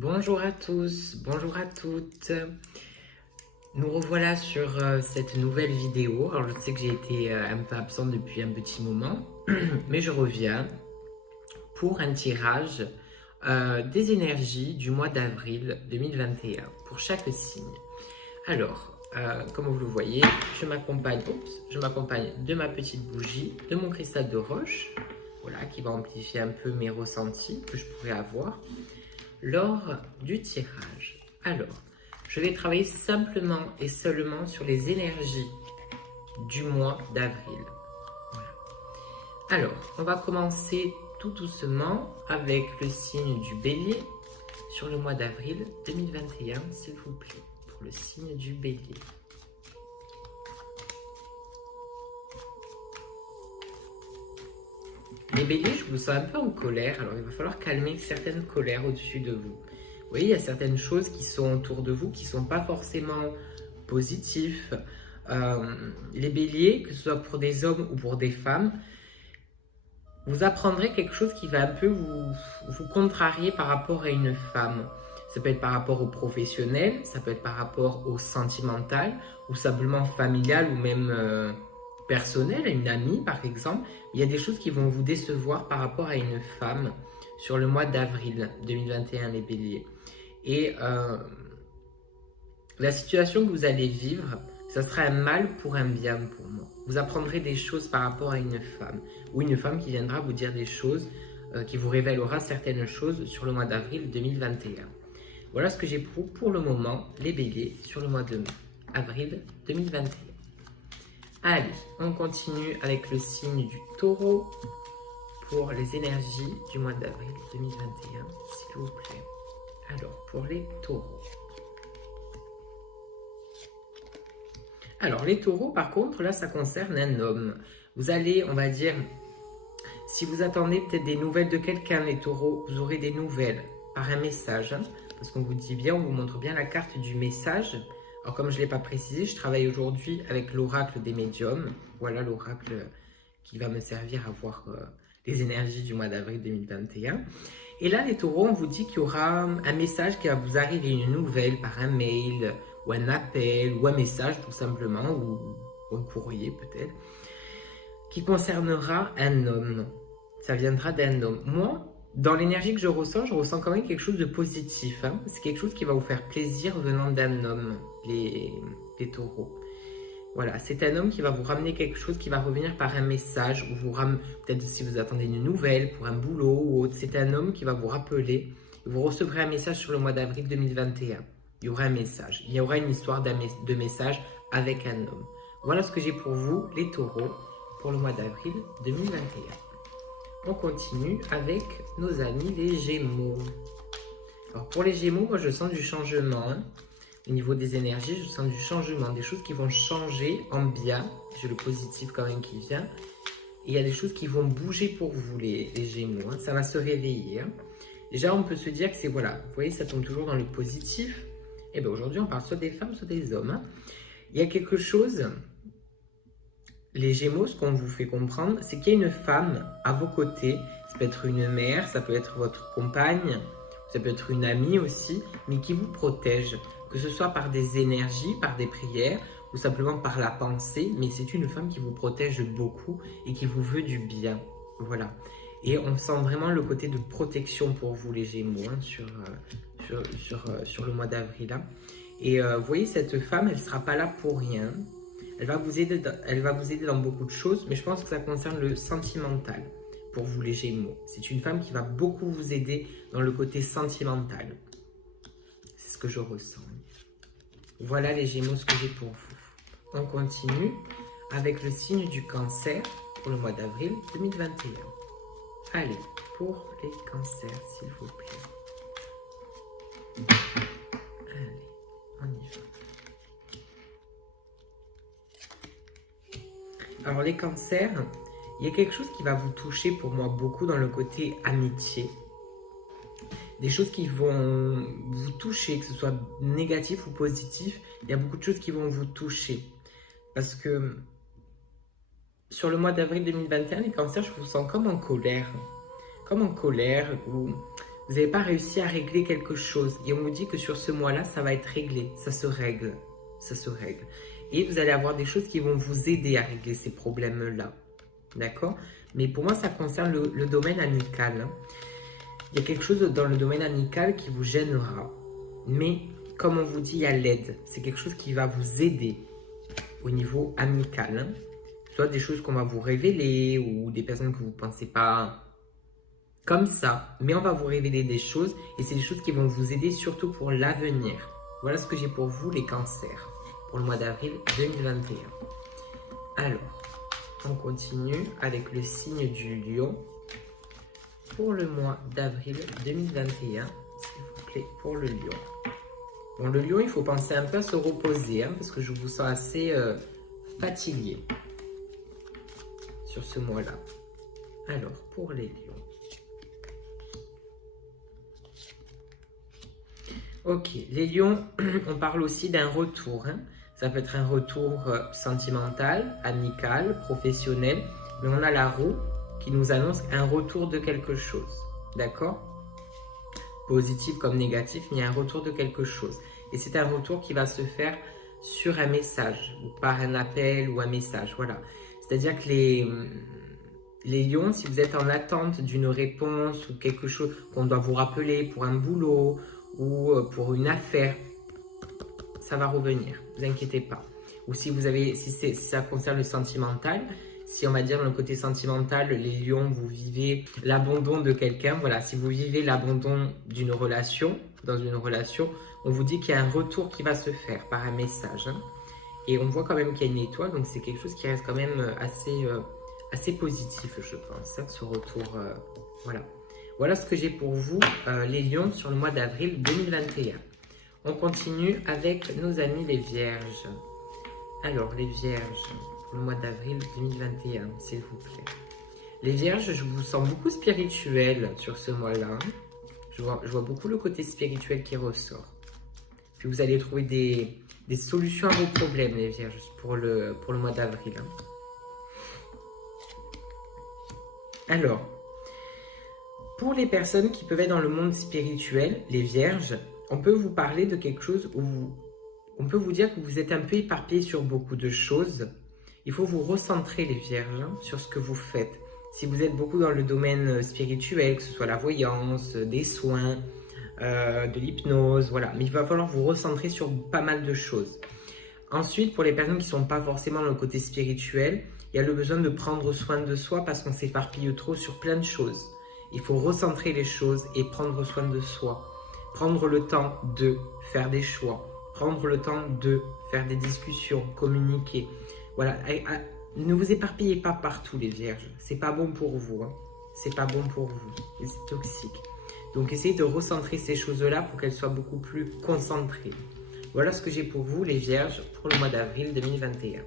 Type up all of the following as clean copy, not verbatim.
Bonjour à tous, bonjour à toutes. Nous revoilà sur cette nouvelle vidéo. Alors je sais que j'ai été un peu absente depuis un petit moment, mais je reviens pour un tirage des énergies du mois d'avril 2021 pour chaque signe. Alors, comme vous le voyez, je m'accompagne de ma petite bougie, de mon cristal de roche, voilà, qui va amplifier un peu mes ressentis que je pourrais avoir lors du tirage. Alors, je vais travailler simplement et seulement sur les énergies du mois d'avril. Voilà. Alors, on va commencer tout doucement avec le signe du bélier sur le mois d'avril 2021, s'il vous plaît, pour le signe du bélier. Les béliers, je vous sens un peu en colère, alors il va falloir calmer certaines colères au-dessus de vous. Vous voyez, il y a certaines choses qui sont autour de vous qui ne sont pas forcément positives. Les béliers, que ce soit pour des hommes ou pour des femmes, vous apprendrez quelque chose qui va un peu vous contrarier par rapport à une femme. Ça peut être par rapport au professionnel, ça peut être par rapport au sentimental, ou simplement familial, ou même personnel, à une amie par exemple. Il y a des choses qui vont vous décevoir par rapport à une femme sur le mois d'avril 2021, les béliers. Et la situation que vous allez vivre, ça sera un mal pour un bien pour moi. Vous apprendrez des choses par rapport à une femme, ou une femme qui viendra vous dire des choses, qui vous révélera certaines choses sur le mois d'avril 2021. Voilà ce que j'ai pour le moment, les béliers, sur le mois d'avril 2021. Allez, on continue avec le signe du taureau pour les énergies du mois d'avril 2021, s'il vous plaît. Alors, pour les taureaux. Alors, les taureaux, par contre, là, ça concerne un homme. Vous allez, on va dire, si vous attendez peut-être des nouvelles de quelqu'un, les taureaux, vous aurez des nouvelles par un message, hein, parce qu'on vous dit bien, on vous montre bien la carte du message. Alors, comme je ne l'ai pas précisé, je travaille aujourd'hui avec l'oracle des médiums. Voilà l'oracle qui va me servir à voir les énergies du mois d'avril 2021. Et là, les taureaux, on vous dit qu'il y aura un message qui va vous arriver, une nouvelle par un mail, ou un appel, ou un message tout simplement, ou un courrier peut-être, qui concernera un homme. Ça viendra d'un homme. Moi, dans l'énergie que je ressens quand même quelque chose de positif. Hein. C'est quelque chose qui va vous faire plaisir venant d'un homme, les taureaux. Voilà, c'est un homme qui va vous ramener quelque chose, qui va revenir par un message, ou vous peut-être si vous attendez une nouvelle pour un boulot ou autre. C'est un homme qui va vous rappeler. Vous recevrez un message sur le mois d'avril 2021. Il y aura un message. Il y aura une histoire de message avec un homme. Voilà ce que j'ai pour vous, les taureaux, pour le mois d'avril 2021. On continue avec nos amis les Gémeaux. Alors pour les Gémeaux, moi je sens du changement. Hein. Au niveau des énergies, je sens du changement, des choses qui vont changer en bien. J'ai le positif quand même qui vient. Et il y a des choses qui vont bouger pour vous, les Gémeaux. Hein. Ça va se réveiller. Hein. Déjà, on peut se dire que c'est, voilà, vous voyez, ça tombe toujours dans le positif. Et bien aujourd'hui, on parle soit des femmes, soit des hommes. Hein. Il y a quelque chose, les Gémeaux, ce qu'on vous fait comprendre, c'est qu'il y a une femme à vos côtés. Ça peut être une mère, ça peut être votre compagne, ça peut être une amie aussi, mais qui vous protège. Que ce soit par des énergies, par des prières, ou simplement par la pensée, mais c'est une femme qui vous protège beaucoup et qui vous veut du bien. Voilà. Et on sent vraiment le côté de protection pour vous, les Gémeaux, hein, sur le mois d'avril. Hein. Et vous voyez, cette femme, elle ne sera pas là pour rien. Elle va vous aider dans beaucoup de choses, mais je pense que ça concerne le sentimental pour vous, les Gémeaux. C'est une femme qui va beaucoup vous aider dans le côté sentimental. C'est ce que je ressens. Voilà les Gémeaux, ce que j'ai pour vous. On continue avec le signe du Cancer pour le mois d'avril 2021. Allez, pour les cancers, s'il vous plaît. Allez, on y va. Alors les cancers, il y a quelque chose qui va vous toucher pour moi beaucoup dans le côté amitié. Des choses qui vont vous toucher, que ce soit négatif ou positif, il y a beaucoup de choses qui vont vous toucher. Parce que sur le mois d'avril 2021, les cancers, je vous sens comme en colère. Comme en colère, vous vous n'avez pas réussi à régler quelque chose. Et on vous dit que sur ce mois-là, ça va être réglé, ça se règle, ça se règle. Et vous allez avoir des choses qui vont vous aider à régler ces problèmes-là. D'accord? Mais pour moi, ça concerne le domaine amical. Hein. Il y a quelque chose dans le domaine amical qui vous gênera. Mais comme on vous dit, il y a l'aide. C'est quelque chose qui va vous aider au niveau amical. Hein. Soit des choses qu'on va vous révéler ou des personnes que vous ne pensez pas comme ça. Mais on va vous révéler des choses et c'est des choses qui vont vous aider surtout pour l'avenir. Voilà ce que j'ai pour vous, les cancers, pour le mois d'avril 2021. Alors, on continue avec le signe du lion. Pour le mois d'avril 2021, s'il vous plaît, pour le lion. Bon, le lion, il faut penser un peu à se reposer, hein, parce que je vous sens assez fatigué sur ce mois-là. Alors, pour les lions. Ok, les lions, on parle aussi d'un retour. Hein. Ça peut être un retour sentimental, amical, professionnel, mais on a la roue qui nous annonce un retour de quelque chose, d'accord? Positif comme négatif, mais il y a un retour de quelque chose. Et c'est un retour qui va se faire sur un message, ou par un appel ou un message, voilà. C'est-à-dire que les lions, si vous êtes en attente d'une réponse ou quelque chose qu'on doit vous rappeler pour un boulot ou pour une affaire, ça va revenir, ne vous inquiétez pas. Ou si vous avez, si ça concerne le sentimental, si on va dire dans le côté sentimental, les lions, vous vivez l'abandon de quelqu'un, voilà, si vous vivez l'abandon d'une relation, dans une relation, on vous dit qu'il y a un retour qui va se faire par un message. Hein. Et on voit quand même qu'il y a une étoile, donc c'est quelque chose qui reste quand même assez positif, je pense, hein, ce retour. Voilà. Voilà ce que j'ai pour vous, les lions, sur le mois d'avril 2021. On continue avec nos amis les vierges. Alors, les vierges, pour le mois d'avril 2021, s'il vous plaît. Les vierges, je vous sens beaucoup spirituel sur ce mois-là. Je vois beaucoup le côté spirituel qui ressort. Puis vous allez trouver des solutions à vos problèmes, les vierges, pour le mois d'avril. Hein. Alors, pour les personnes qui peuvent être dans le monde spirituel, les vierges, on peut vous parler de quelque chose où on peut vous dire que vous êtes un peu éparpillé sur beaucoup de choses. Il faut vous recentrer, les vierges, hein, sur ce que vous faites. Si vous êtes beaucoup dans le domaine spirituel, que ce soit la voyance, des soins, de l'hypnose, voilà. Mais il va falloir vous recentrer sur pas mal de choses. Ensuite, pour les personnes qui ne sont pas forcément dans le côté spirituel, il y a le besoin de prendre soin de soi parce qu'on s'éparpille trop sur plein de choses. Il faut recentrer les choses et prendre soin de soi. Prendre le temps de faire des choix. Prendre le temps de faire des discussions, communiquer. Voilà. Ne vous éparpillez pas partout, les vierges. C'est pas bon pour vous. Hein. C'est pas bon pour vous. C'est toxique. Donc, essayez de recentrer ces choses-là pour qu'elles soient beaucoup plus concentrées. Voilà ce que j'ai pour vous, les vierges, pour le mois d'avril 2021.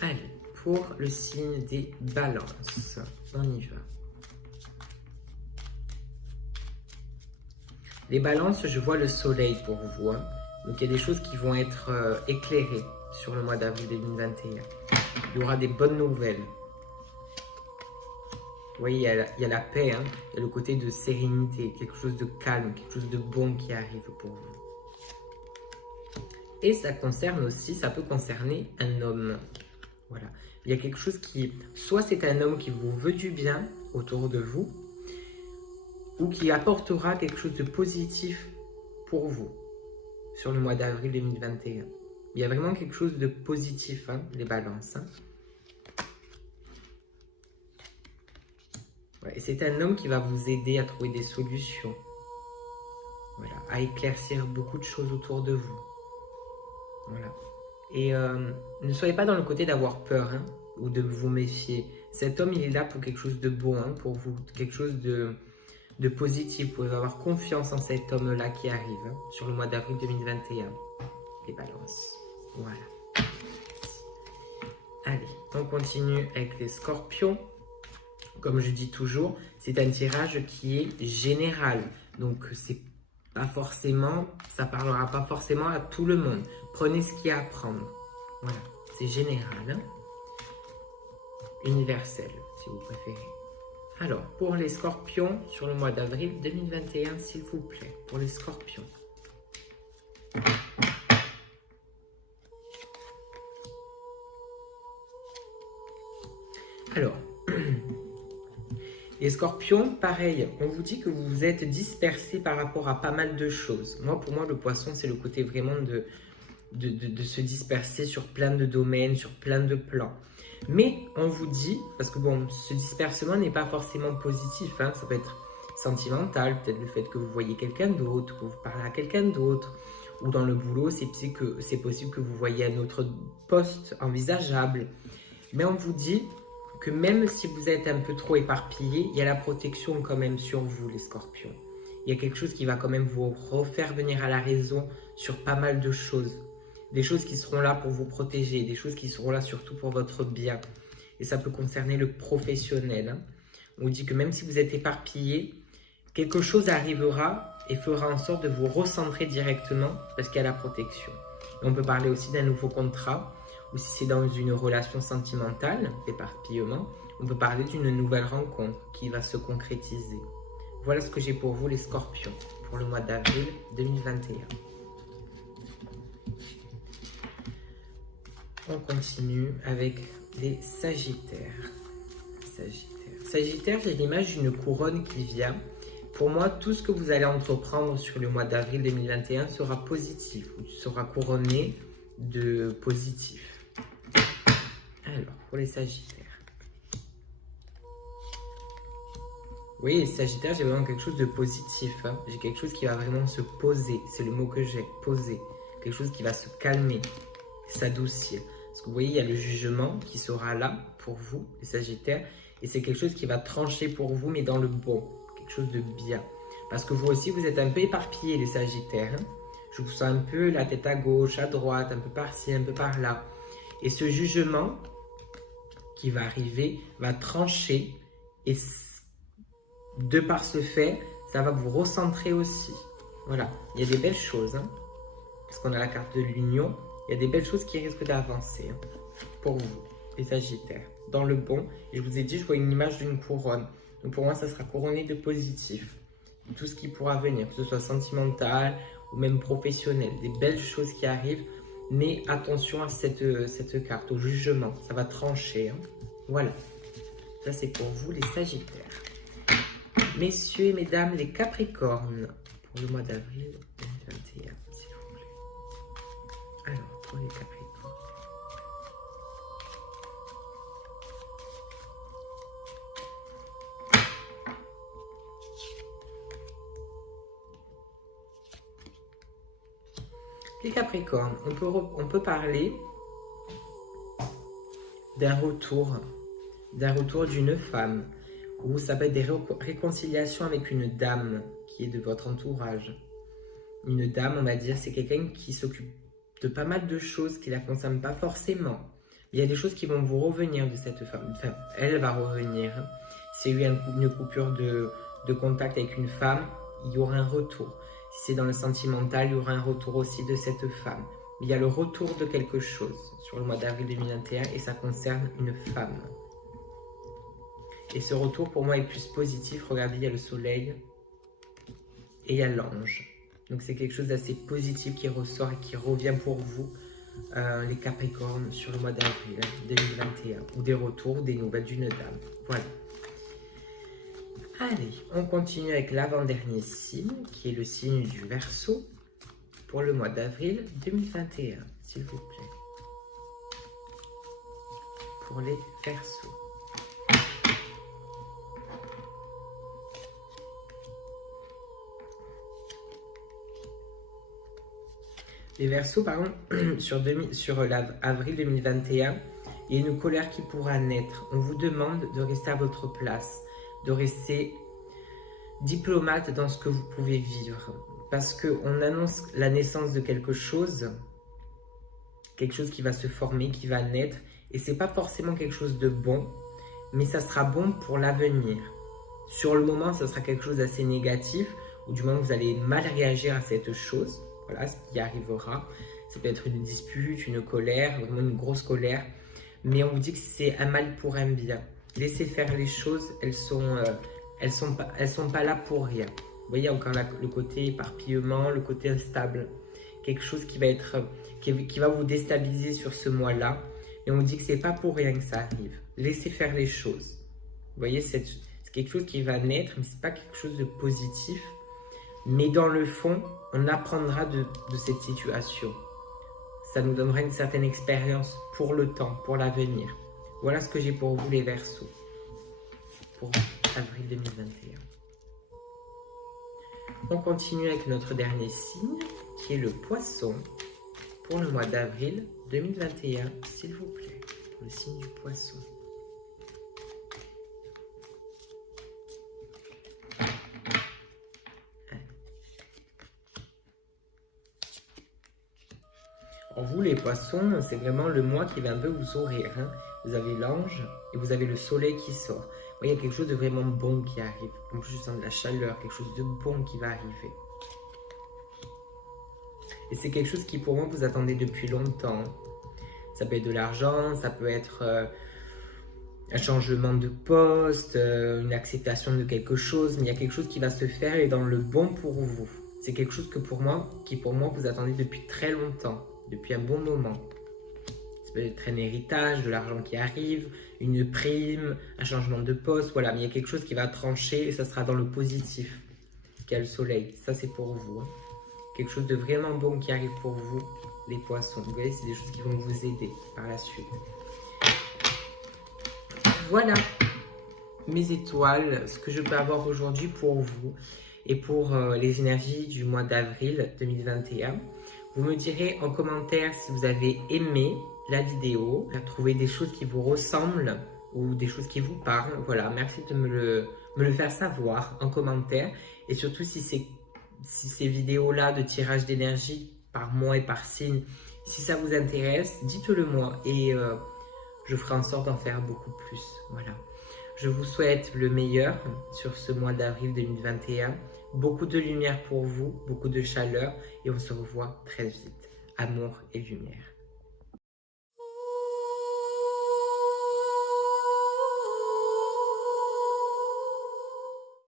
Allez, pour le signe des balances. On y va. Les balances, je vois le soleil pour vous. Hein. Donc, il y a des choses qui vont être éclairées sur le mois d'avril 2021. Il y aura des bonnes nouvelles. Vous voyez, il y a la paix, hein. Il y a le côté de sérénité, quelque chose de calme, quelque chose de bon qui arrive pour vous. Et ça concerne aussi, ça peut concerner un homme. Voilà. Il y a quelque chose qui, soit c'est un homme qui vous veut du bien autour de vous, ou qui apportera quelque chose de positif pour vous sur le mois d'avril 2021. Il y a vraiment quelque chose de positif, hein, les balances. Hein. Ouais, et c'est un homme qui va vous aider à trouver des solutions. Voilà, à éclaircir beaucoup de choses autour de vous. Voilà. Et ne soyez pas dans le côté d'avoir peur, hein, ou de vous méfier. Cet homme, il est là pour quelque chose de bon, hein, pour vous, quelque chose de positif. Vous pouvez avoir confiance en cet homme-là qui arrive, hein, sur le mois d'avril 2021. Les balances. Voilà. Allez, on continue avec les scorpions. Comme je dis toujours, c'est un tirage qui est général. Donc, c'est pas forcément, ça parlera pas forcément à tout le monde. Prenez ce qu'il y a à prendre. Voilà, c'est général. Hein. Universel, si vous préférez. Alors, pour les scorpions, sur le mois d'avril 2021, s'il vous plaît, pour les scorpions. Alors, les scorpions, pareil, on vous dit que vous vous êtes dispersés par rapport à pas mal de choses. Pour moi, le poisson, c'est le côté vraiment de se disperser sur plein de domaines, sur plein de plans. Mais on vous dit, parce que bon, ce dispersement n'est pas forcément positif, hein, ça peut être sentimental, peut-être le fait que vous voyez quelqu'un d'autre, que vous parlez à quelqu'un d'autre, ou dans le boulot, c'est possible que vous voyez un autre poste envisageable. Mais on vous dit que même si vous êtes un peu trop éparpillé, il y a la protection quand même sur vous, les scorpions. Il y a quelque chose qui va quand même vous refaire venir à la raison sur pas mal de choses. Des choses qui seront là pour vous protéger, des choses qui seront là surtout pour votre bien. Et ça peut concerner le professionnel. Hein. On vous dit que même si vous êtes éparpillé, quelque chose arrivera et fera en sorte de vous recentrer directement parce qu'il y a la protection. Et on peut parler aussi d'un nouveau contrat, ou si c'est dans une relation sentimentale, d'éparpillement, on peut parler d'une nouvelle rencontre qui va se concrétiser. Voilà ce que j'ai pour vous les scorpions, pour le mois d'avril 2021. On continue avec les sagittaires. Sagittaire, j'ai l'image d'une couronne qui vient. Pour moi, tout ce que vous allez entreprendre sur le mois d'avril 2021 sera positif, ou sera couronné de positif. Alors, pour les sagittaires. Oui, Sagittaire, j'ai vraiment quelque chose de positif. Hein. J'ai quelque chose qui va vraiment se poser. C'est le mot que j'ai, poser. Quelque chose qui va se calmer, s'adoucir. Parce que vous voyez, il y a le jugement qui sera là pour vous, les Sagittaires. Et c'est quelque chose qui va trancher pour vous, mais dans le bon. Quelque chose de bien. Parce que vous aussi, vous êtes un peu éparpillés, les Sagittaires. Hein. Je vous sens un peu la tête à gauche, à droite, un peu par-ci, un peu par-là. Et ce jugement qui va arriver va trancher. Et de par ce fait, ça va vous recentrer aussi. Voilà, il y a des belles choses. Hein. Parce qu'on a la carte de l'union. Il y a des belles choses qui risquent d'avancer hein, pour vous, les Sagittaires. Dans le bon, et je vous ai dit, je vois une image d'une couronne. Donc pour moi, ça sera couronné de positif. Tout ce qui pourra venir, que ce soit sentimental ou même professionnel. Des belles choses qui arrivent. Mais attention à cette carte, au jugement. Ça va trancher. Hein. Voilà. Ça, c'est pour vous, les Sagittaires. Messieurs et mesdames, les Capricornes. Pour le mois d'avril 2021, s'il vous plaît. Alors, pour les Capricornes. Les Capricornes, on peut parler d'un retour d'une femme, ou ça peut être des réconciliations avec une dame qui est de votre entourage. Une dame, on va dire, c'est quelqu'un qui s'occupe de pas mal de choses qui ne la concernent pas forcément. Il y a des choses qui vont vous revenir de cette femme. Enfin, elle va revenir. S'il y a eu une coupure de contact avec une femme, il y aura un retour. Si c'est dans le sentimental, il y aura un retour aussi de cette femme. Il y a le retour de quelque chose sur le mois d'avril 2021 et ça concerne une femme. Et ce retour pour moi est plus positif. Regardez, il y a le soleil et il y a l'ange. Donc c'est quelque chose d'assez positif qui ressort et qui revient pour vous, les Capricornes, sur le mois d'avril 2021. Ou des retours, des nouvelles d'une dame. Voilà. Allez, on continue avec l'avant-dernier signe, qui est le signe du Verseau, pour le mois d'avril 2021, s'il vous plaît. Pour les Verseaux. Les Verseaux, par exemple, sur avril 2021, il y a une colère qui pourra naître. On vous demande de rester à votre place, de rester diplomate dans ce que vous pouvez vivre. Parce qu'on annonce la naissance de quelque chose qui va se former, qui va naître. Et ce n'est pas forcément quelque chose de bon, mais ça sera bon pour l'avenir. Sur le moment, ça sera quelque chose d'assez négatif, ou du moins vous allez mal réagir à cette chose. Voilà ce qui arrivera. Ça peut être une dispute, une colère, vraiment une grosse colère. Mais on vous dit que c'est un mal pour un bien. Laissez faire les choses, elles sont pas là pour rien. Vous voyez encore là, le côté éparpillement, le côté instable. Quelque chose qui va vous déstabiliser sur ce mois-là. Et on dit que c'est pas pour rien que ça arrive. Laissez faire les choses. Vous voyez, c'est quelque chose qui va naître, mais c'est pas quelque chose de positif. Mais dans le fond, on apprendra de cette situation. Ça nous donnera une certaine expérience pour le temps, pour l'avenir. Voilà ce que j'ai pour vous les Verseaux, pour avril 2021. On continue avec notre dernier signe, qui est le Poisson, pour le mois d'avril 2021, s'il vous plaît, pour le signe du Poisson. Pour vous les Poissons, c'est vraiment le mois qui va un peu vous sourire. Hein. Vous avez l'ange et vous avez le soleil qui sort. Il y a quelque chose de vraiment bon qui arrive. En plus, je sens de la chaleur, quelque chose de bon qui va arriver. Et c'est quelque chose qui, pour moi, vous attendez depuis longtemps. Ça peut être de l'argent, ça peut être un changement de poste, une acceptation de quelque chose. Mais il y a quelque chose qui va se faire et dans le bon pour vous. C'est quelque chose que pour moi, vous attendez depuis très longtemps, depuis un bon moment. Ça peut être un héritage, de l'argent qui arrive, une prime, un changement de poste, voilà. Mais il y a quelque chose qui va trancher et ça sera dans le positif, qui a le soleil. Ça, c'est pour vous. Hein. Quelque chose de vraiment bon qui arrive pour vous, les Poissons. Vous voyez, c'est des choses qui vont vous aider par la suite. Voilà, mes étoiles, ce que je peux avoir aujourd'hui pour vous et pour les énergies du mois d'avril 2021. Vous me direz en commentaire si vous avez aimé la vidéo, trouvé des choses qui vous ressemblent ou des choses qui vous parlent. Voilà, merci de me le faire savoir en commentaire. Et surtout, si ces vidéos-là de tirage d'énergie par mois et par signe, si ça vous intéresse, dites-le moi et je ferai en sorte d'en faire beaucoup plus. Voilà. Je vous souhaite le meilleur sur ce mois d'avril 2021. Beaucoup de lumière pour vous, beaucoup de chaleur et on se revoit très vite. Amour et lumière.